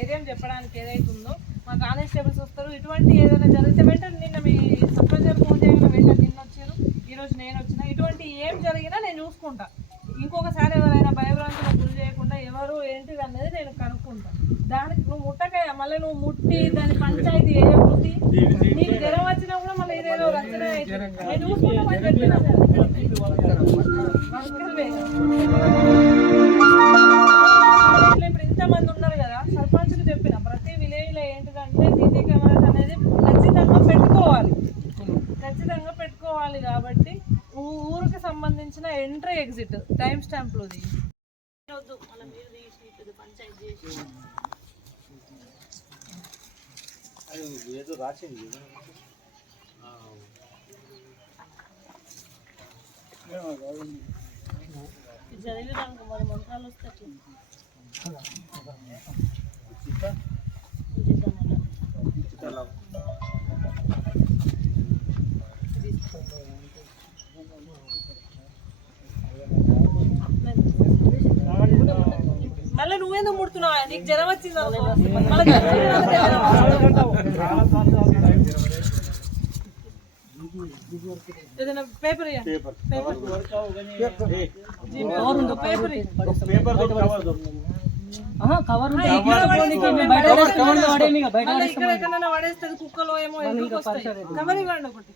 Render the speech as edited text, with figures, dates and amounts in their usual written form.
ధైర్యం చెప్పడానికి ఏదైతే ఉందో మా కానిస్టేబుల్స్ వస్తారు. ఇటువంటి ఏదైనా జరిగితే వెంటనే నిన్న మీ సర్పంచ్ గారు ఫోన్ చేయగానే వెంటనే నిన్న వచ్చారు, ఈరోజు నేను వచ్చిన. ఇటువంటి ఏం జరిగినా నేను చూసుకుంటా. ఇంకొకసారి ఎవరైనా భయభ్రాంతులకు గురి చేయకుండా ఎవరు ఏంటిది అనేది నేను కనుక్కుంటా. దానికి నువ్వు ముట్టకాయ మళ్ళీ నువ్వు ముట్టి దాని పంచాయతీ ఏముంది, నీకు జ్వరం వచ్చినా కూడా మళ్ళీ ఏదేదో రచన నేను చూసుకుంటామని చెప్పిన. ఇప్పుడు ఇంతమంది ఉన్నారు కదా, సర్పంచ్కి చెప్పిన ప్రతి విలేజ్లో ఏంటిదంటే సీసీ కెమెరాస్ అనేది ఖచ్చితంగా పెట్టుకోవాలి. కాబట్టి ఊరికి సంబంధించిన ఎంట్రీ ఎగ్జిట్ టైం స్టాంప్లు ఏదో రాసింది చదివేదానికి మరి మంత్రాలు వస్తే మళ్ళీ నువ్వేందుకు ముడుతున్నావా? నీకు జ్వరం వచ్చింది ఏదైనా పేపర్ పడేస్తుంది కుక్కలో ఏమో కవర్ ఇవ్వండి ఒకటి.